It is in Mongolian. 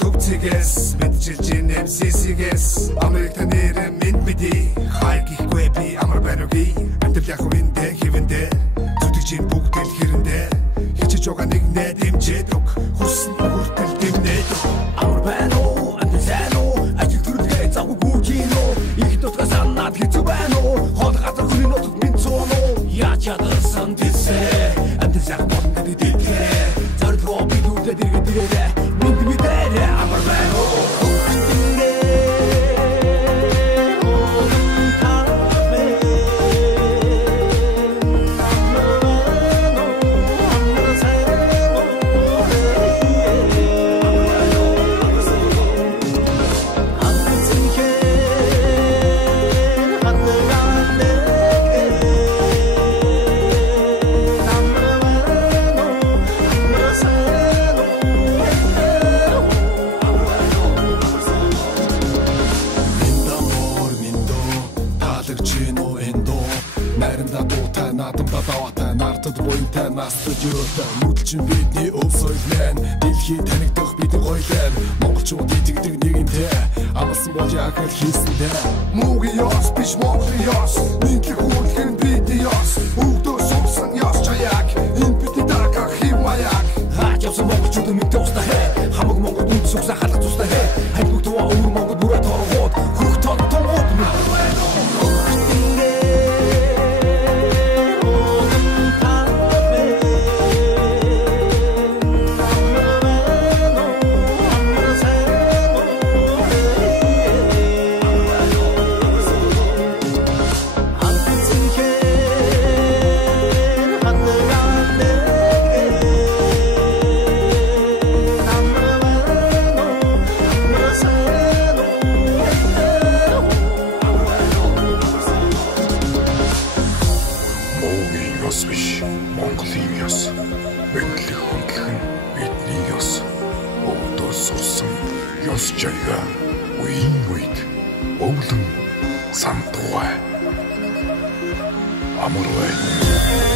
Төвцгээс мэдчилж ин MCC-гээс Америкт нэр минь биди хайгихгүй би амар байна үгүй амтэл яг үндэ хэвэндэ зүтгэж бүгд л хэрэндэ хичээж байгаа нэг нэ дэмжээдэг хүссэн хүртэл дэмнээд амар байна уу амтэл сайн уу ажил төрөлгээ завгүй гүжинөө их дотгоо санаад хэцүү байна уу хол газар хүний нутаг минь цооноо яаж чадсан дисэ амтэл сайн болон гэдэг дилгээ зорилгоо бид үлдээд иргэдээрээ Нүдчин бидний өв соёлын дэлхийд танигдах бидний гоёлын монголчууд итгэдэг нэгэнтэй амлсан бол яг л хийсэндээ муугийн ёс биш монголын ёс нийтлэг үйлхэн бидний ёс өгдөө сумсан ёс чаяг энэ бидний дарга хэв маяг хаач явсан монголчууд мэдээ устаа хэ хамаг монгол үнд сүгсэн халах тустай хэ хайлт тоо өвөр монгол бүрээ торгоод хөх тод томод Монголын ёс, мэдлэг хөндлөн бидний ёс, өвдөө сурсан ёс жаяга үеийн үед өвлөн сантугай амар байна.